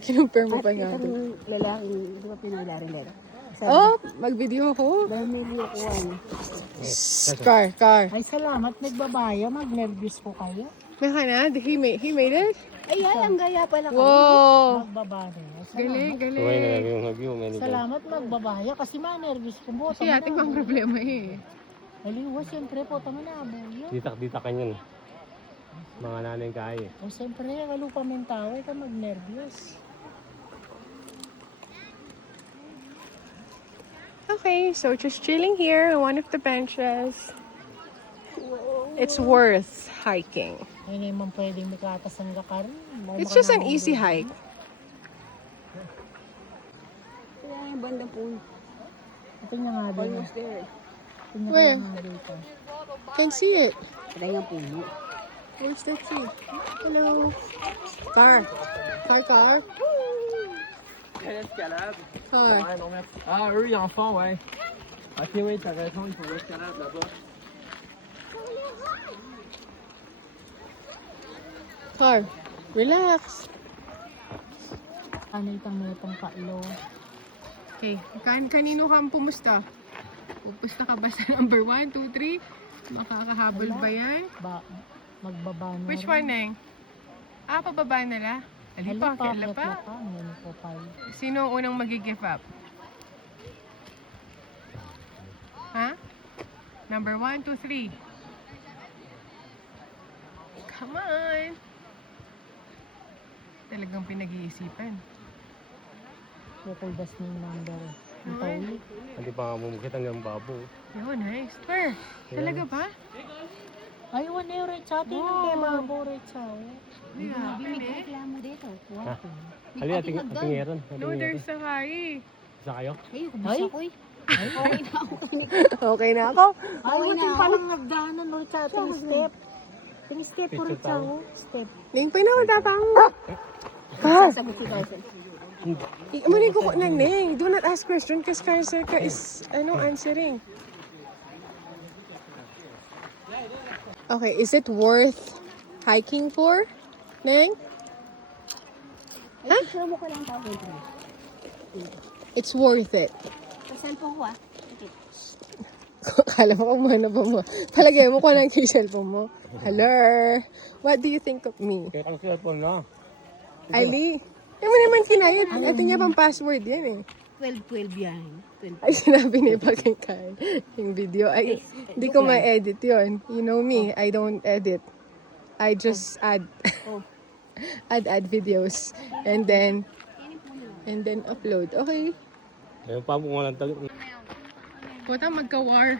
Kinumpir mo pa nga At doon. itong lalaking, di ba pinaglarin-laro? Oh, mag-video ko. Dahil may liyukuhan. Car. Ay, salamat. Nagbabaya. Mag-nervous po kayo. Naka na? He made it? Ay, ang gaya pala kami. Wow! Magbabaya. Galing, Salamat. galing. Salamat magbabaya kasi ma-nervous ko po. Si ate pang problema eh. Aliwa, siyempre po. Tama na, abuyo. Ditak-ditak kanyan. Mga nanay kaya. O, siyempre, kalupa mo yung tao. Ikaw mag-nervous. Okay, so just chilling here on one of the benches. It's worth hiking. Hindi naman pwedeng makatasan ka rin. It's just an easy hike. Kaya yung bandang pool. Tingnan nga din. Almost there. Tingnan Where? nga dito. Can see it. Kaya yung puno. Where's that tree? Hello. Car. Car. Escalade. Car. Ouais, non, mais... Ah, eux, ils en font, ouais. Ok, oui, t'as raison, ils font l'escalade là-bas. Car. Relax. Ano itang may itong kailo? Okay. Kanino ka pumusta? Pupusta ka ba sa number 1, 2, 3? Makakahabol ba yan? Magbaba na Which rin. one, Neng? Pababa nila. Alipa, kailan pa? Ngayon po pa. Sino ang unang mag-give up? Ha? Number 1, 2, 3. Come on! Talagang pinag-iisipan. Tutuldas mo yung number. Ang Okay. tawid. Hindi pa nga mumukit hanggang babo. Yun, nice. Where? Talaga ba? Ay, 1 euro sa atin. Wow. Ang tema mo rin sa Yeah, Reklamo dito. Ha? Halika, atingeron. No, there's a high. Isa kayo? Ay, kubisa ko eh. Okay na ako. Okay na ako. Ay, watin palang nagdaanan ulit sa ating step. Yung step Picture ulit sa tayo. step. Ning pa na matapang. Sagot si Carson. Muna ko na, Ning. Do not ask question kasi Carcerca is, answering. Okay, is it worth hiking for, Neng? Ay, picture mo ko lang tao dito. It's worth it. Sa cellphone ko ah. Okay. Kala mo kung ano ba mo. Palagay mo kung ano yung cellphone mo. Hello? What do you think of me? Kaya kang cellphone na. Ali? Yung mo naman kinayot. Ito niya pang password yan eh. 12 yan. 12. Ay, sinabi ni Pakingkan yung video. Ay, hindi ko ma-edit yon. You know me, I don't edit. I just add add videos and then upload. Okay. Ayun pa mo walang talo. Puta, magka-war.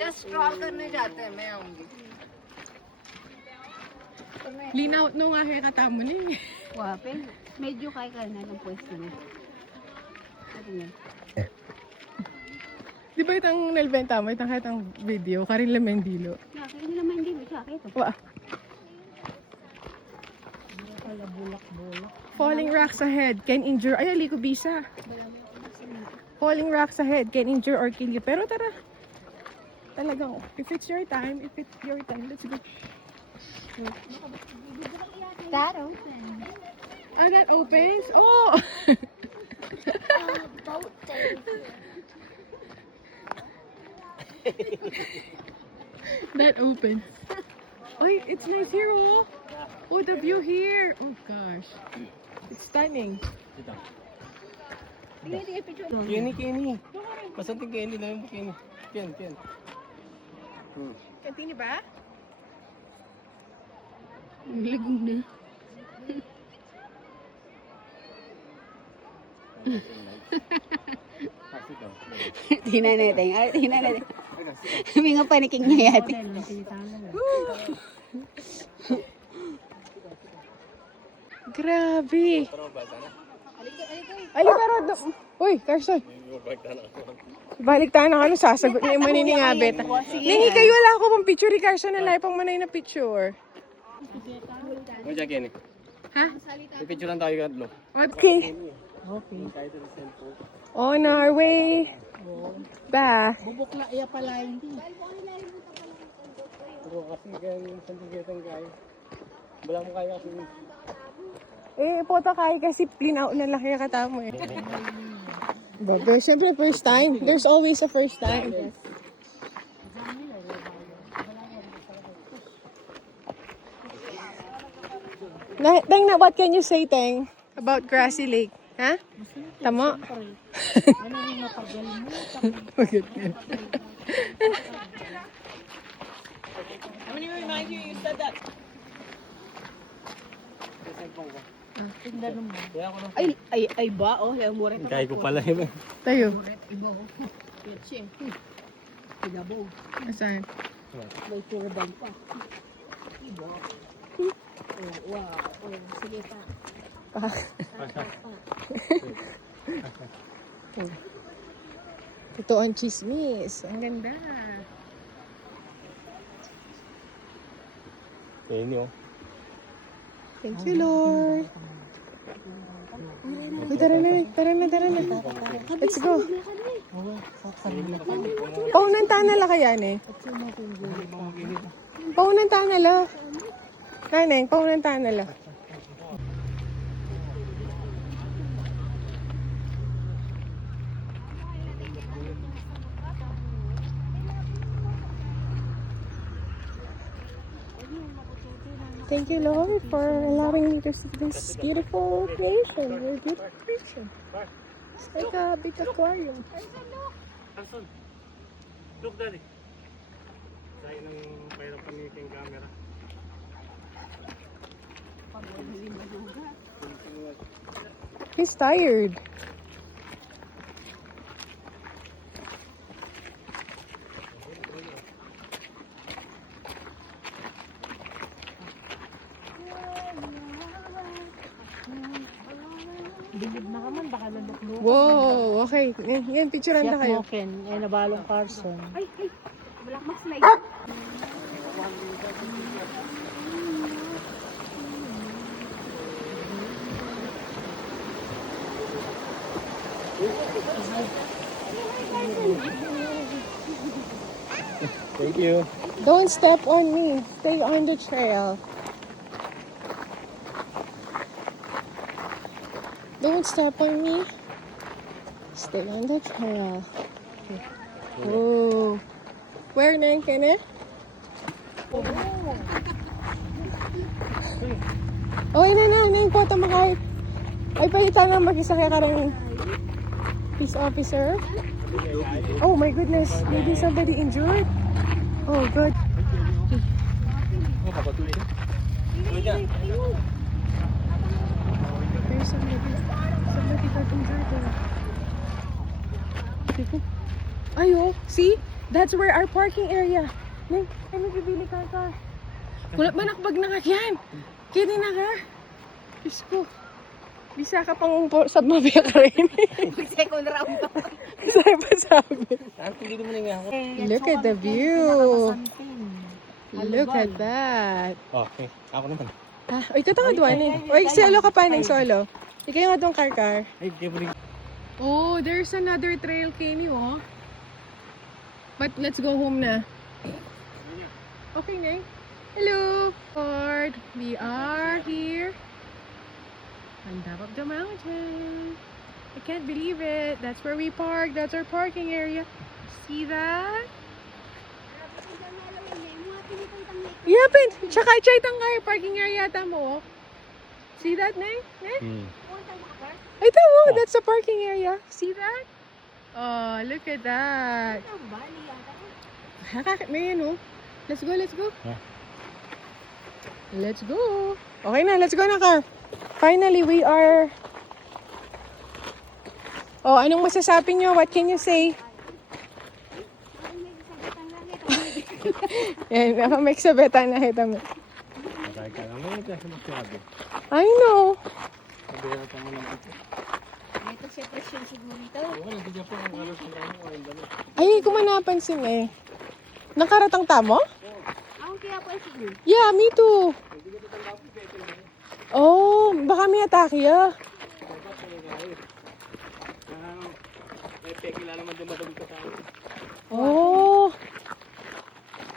Just scroll करने जाते हैं मैं आऊंगी. Linaw no nga kaya katamo ni. Wapin, medyo kaya na ng pwesto niya. Ano yan? Di ba itang nalbenta mo, itang video, karin lamendilo. Kaya nila naman hindi mo siya. Ito. Wa. Kala bulak-bulak. Falling rocks ahead can injure. Ay, aliko bisa. Falling rocks ahead can injure or kill you. Pero tara. Talagang, if it's your time, let's go. That open. Ah, that opens? Oh! Boat day. That opens. Oy, it's nice here, oh. Oh, the view here. Oh, gosh. It's stunning. Kenny. Pasanting Kenny na yung Kenny. Ken. Kantini ba? Lagong na. Tingnan natin. May nga paniking niya yate. Grabe. Ali, pero... Uy, Carson. Balik tayo ng ano, sasagot niya yung maniningabit. Nangi kayo, wala ako pang picture ni Carson na live pang manay na picture. Mo siya Kenny. Ha? Picture lang tayo katlo. Okay. Okay. On our way back. Bubukla iya pala hindi. Pero kasi ganyan yung santigetang kayo. Wala mo kaya kasi. Eh, photo kaya kasi plinaw na laki ka tamo eh. Pero syempre first time. There's always a first time. Teng, na, what can you say, Teng, about Grassy Lake? Ha? Tama? Ano yung matagal mo? How many remind you said that? Tinda naman. Kaya ako na. Ay ba? Oh, yung muret. Kaya ko pala yun. Tayo. Iba oh. Yachi. Pinabaw. Asan? May turban pa. Iba. Oh, wow. Oh, sige pa. Totoo ang chismis. Ang ganda. Kenny oh. Thank you, Lord. Uy, tara na. Let's go. Paunan tanala kaya eh. Paunan tanala. Naneng, paunan tanala. Thank you, Lord, for allowing me to see this beautiful creation. Your beautiful creation. It's like a big aquarium. Hanson. Look, Daddy. Tayo ng mayroon kami yung camera. He's tired. Bilib na ka man, baka laluklo. Wow, okay. Yan, picturean na Siya kayo. Moken, eh nabalong Carson. Ay. Wala mas slide. Thank you. Don't step on me. Stay on the trail. Don't step on me. Stay on the trail. Oh. Where na ka na? Okay na yung photo mo kahit. Ay, palitan na mag-isa kaya ka ng peace officer. Oh my goodness, maybe somebody injured. Oh, good. There's somebody got injured there. Ay, oh, see? That's where our parking area. Neng, ay magbibili ka ka. Wala man akbag na kakyan. Kini na ka. Diyos ko. Bisa ka pang sa mabaya ka rin. Second round pa. Sabi pa sabi. Hindi mo na nga ako. Look at the view. Look at that. Okay, ako naman. Ah, oy, katawad doon eh. Oy, solo ka pa ng solo. Ikaw nga doon car. Ay, kaya Oh, there's another trail, Kenny, oh. But let's go home na. Okay, Neng. Hello, Lord. We are here on top of the mountain. I can't believe it. That's where we park. That's our parking area. See that? Yeah, pin. Tsaka chay tangkay parking area yata mo. Oh. See that, Neng? Neng? Ay, tamo. That's the parking area. See that? Oh, look at that. May ano. Let's go. Yeah. Let's go. Okay na, let's go na, car. Finally, we are... Oh, anong masasabi nyo? What can you say? Yan, nakamake sa beta na kita mo. Patay ka lang. Ngayon kasi magsabi. I know. Sabihan ka mo lang ito. Ito siya presyon siguro ito. Oo, nandiyan po ang alas ng ano. Ayun dali. Ay, ko man napansin eh. Nakaratang tamo? Ako kaya po siguro. Yeah, me too. Oh, baka may atake ah. May peki lang naman dumadog ka sa akin. Oh.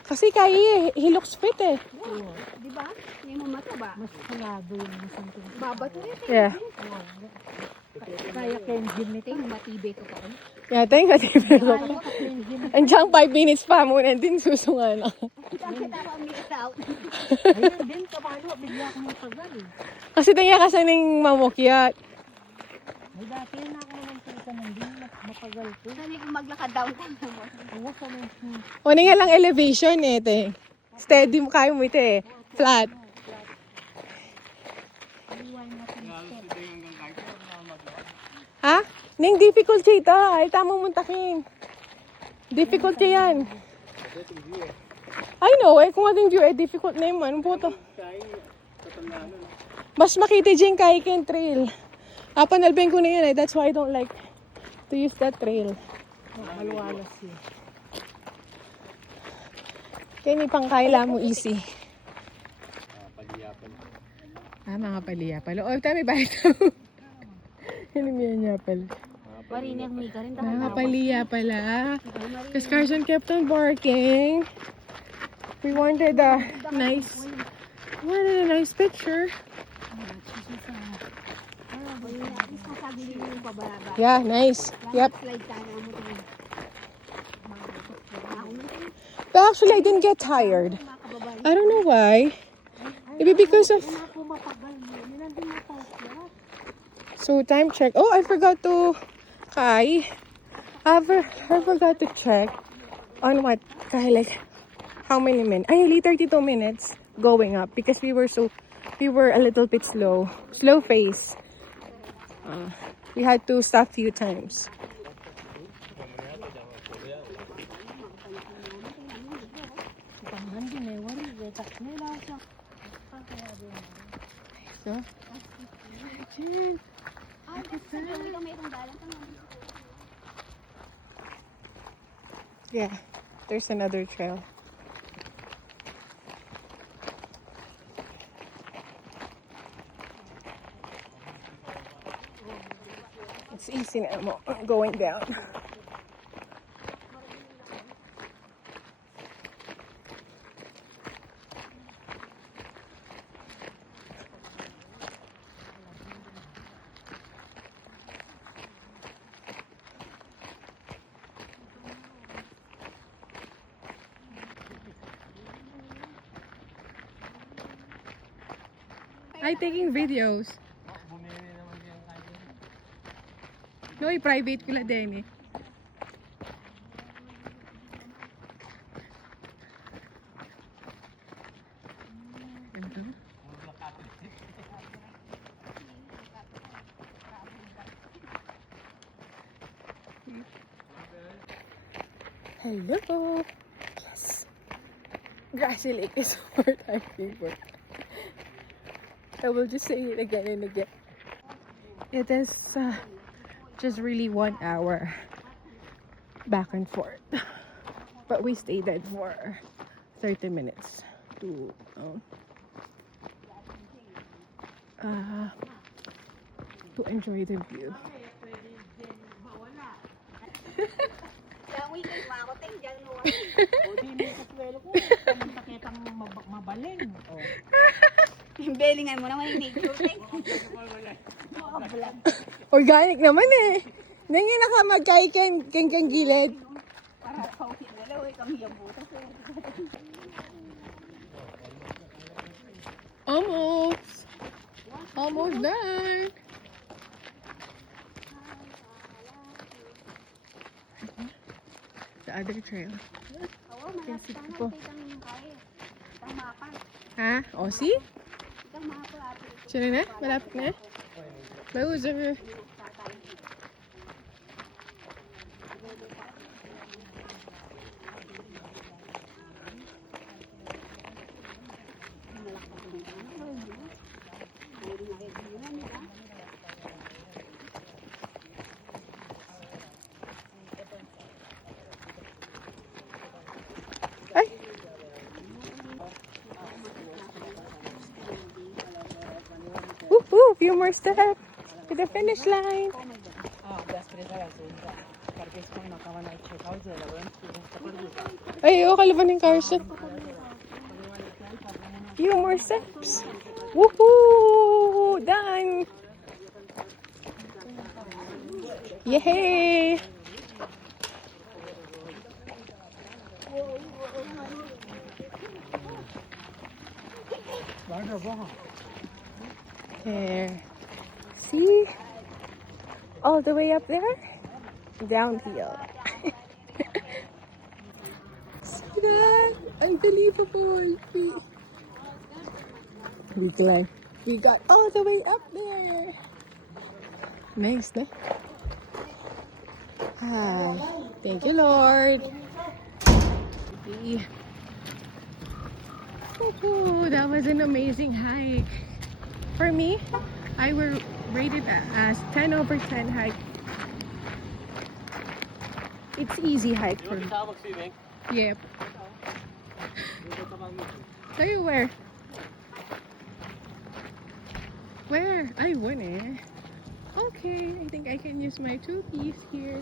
Kasi kaya eh. He looks fit eh. Di ba? Hindi mo mataba. Mas kalado yung isang ito. Babato rin. Yeah. Kaya Kenjin nito. Tingnan matibay ko pa rin. Yeah, thank you. Andiyan 5 minutes pa muna din susunga na. Bakit ako ang miss out? Ayun din, kapano, bigla akong matagal eh. Kasi tingnan ka sa ning mamukyat. Ay, dati na ako naman sa hindi mapagal ko. Saan ko maglakad downtown mo? Awa sa mga O nga lang elevation eh, te. Steady mo kaya mo ito eh. Flat. Ha? Ning difficulty ito. Ay, tama muntakin. Difficulty yan. I know eh. Kung ating view eh, difficult na yun. Anong puto? Mas makita dyan Kaiken Trail. Panalbin ko na yun eh. That's why I don't like to use that trail. maluwalas yun. Kaya may pangkaila mo easy. Mga paliya pala. O, tama ba ito? Hinimiyan niya pala. Marinig mi ka rin. Mga paliya pala. Because Carson kept on barking. We wanted a nice picture. Yeah, nice. Yep. But actually, I didn't get tired. I don't know why. Maybe because of... So, time check. Oh, I forgot to... I forgot to check on what... like, how many minutes? Ay, only 32 minutes going up because we were a little bit slow. Slow pace. We had to stop few times. So, yeah, there's another trail. It's easy now going down. I taking videos. No, i-private ko lang din eh. Hello. Yes. Grassy Lake is what I favorite. I will just say it again and again. It is just really 1 hour back and forth, but we stayed there for 30 minutes to enjoy the view. O, di mo kaswelo ko. Anong sakitang mabaling. O. Belingan mo naman yung nature thing. Organic naman eh. Nangyay na ka magkaiken keng gilid. Para pauhin na lang. Kami yung butas. Almost done. The other trail. Can see people. Ha? O, see? Sino na? Malapit na? Bowser. Ay! Woohoo! Few more steps to the finish line. Ay, okay, kalaban ng Carson. Few more steps. Woohoo! Done! Yay! There. See? All the way up there? Downhill. See that? Unbelievable. We got all the way up there. Nice, no? Ah, thank you, Lord. Ooh, that was an amazing hike. For me, I will rate it as 10 over 10 hike. It's easy hike for me. Yep. So you where? Where? I won it. Okay, I think I can use my 2-piece here.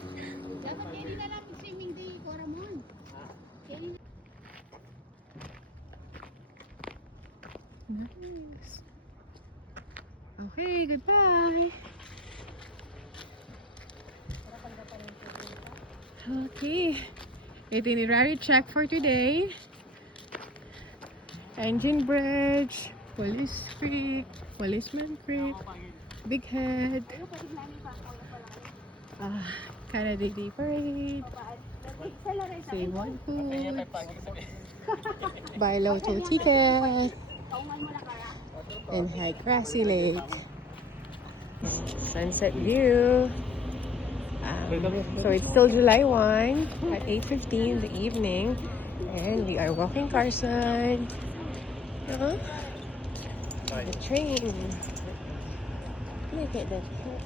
Dapat hindi na lang swimming day ko Ramon. Nice. Okay, goodbye. Okay. Itinerary check for today. Engine Bridge, Police Creek, Policeman Creek, Big Head, Canada Day Parade, Save One Food, Buy Local Ticket, and hike Grassy Lake. Sunset view. So it's still July 1 at 8:15 in the evening, and we are walking Carson. The train. Look at the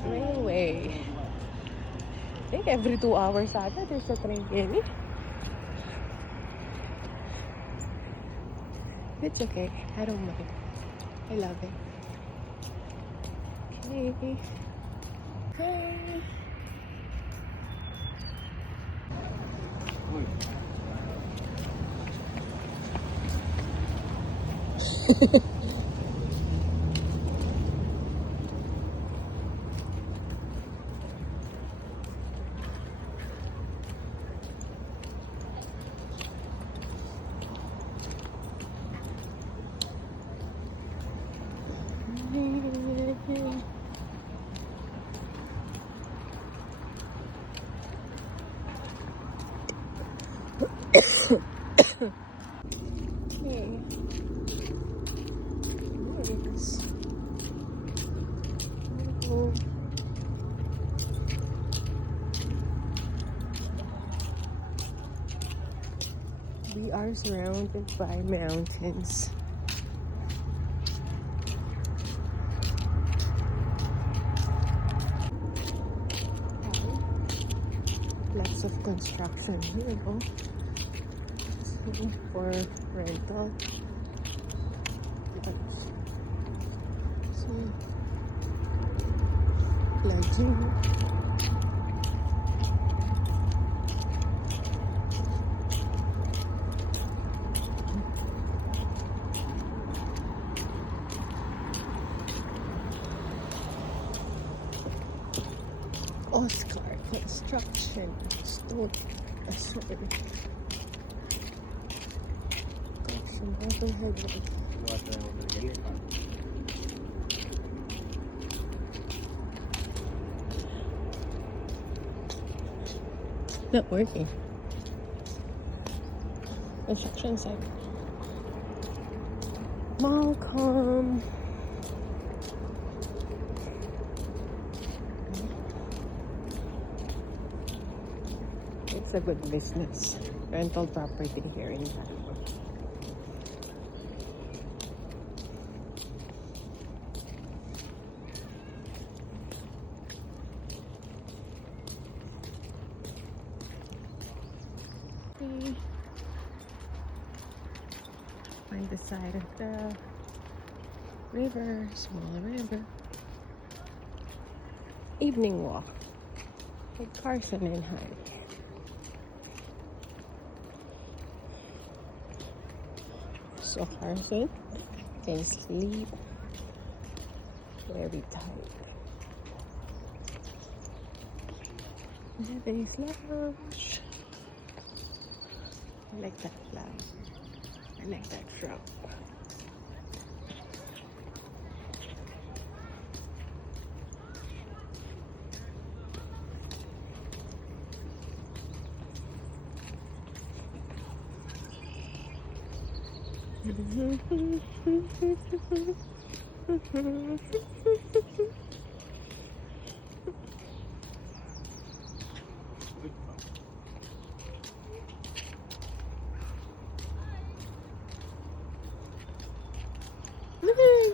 railway. I think every 2 hours ata there's a train here. It's okay. I don't mind. I love it. Okay. Hey. Okay. Nice. Oh. We are surrounded by mountains. Lots of construction here, no? So for rental. So, lodging. Oscar Construction Stone. Sorry. Gosh, I'm overhead. Not working. Construction site. Malcolm. It's a good business. Rental property here in Taipei. Find the side of the river, small river. Evening walk with Carson and hike. So Carson Can sleep. Very tired. There is lounge. I like that flower. I like that shrub.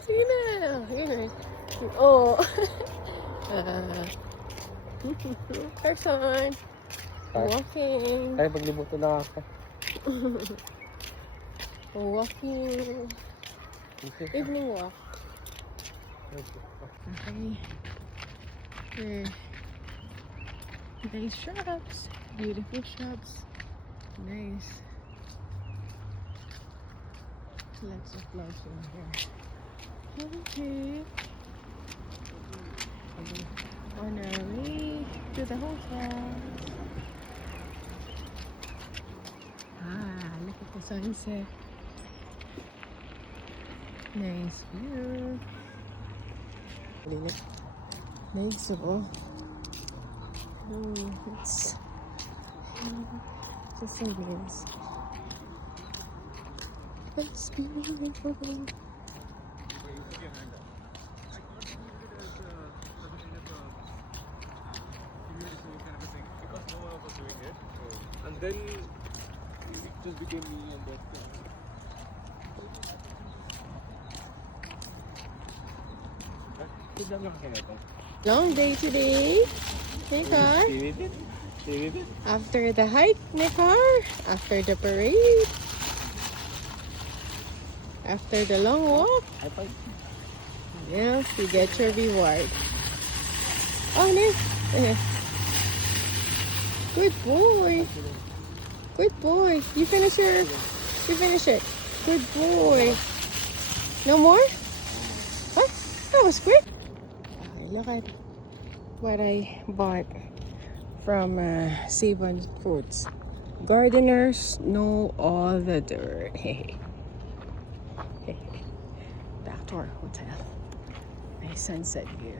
Sige na. Oh. Person. Walking. Ay, paglibutan na ako. Walking. Evening walk. Okay. Here. Nice shrubs. Beautiful shrubs. Nice. Lots of flowers in here. Okay. On our way to the hotel. Ah, look at the sunset. Nice view. Nice, oh. It's just so nice. It's beautiful. And then it just became me and that. Long day today. Hey, car. Stay with it. Stay with it. After the hike, car. After the parade. After the long walk. High five. Yes, you get your reward. Oh, no. Good boy. Good boy. You finish it. Good boy. No more? What? That was quick. Okay, look at what I bought from Save On Foods. Gardeners know all the dirt. Back to our hotel. Nice sunset view.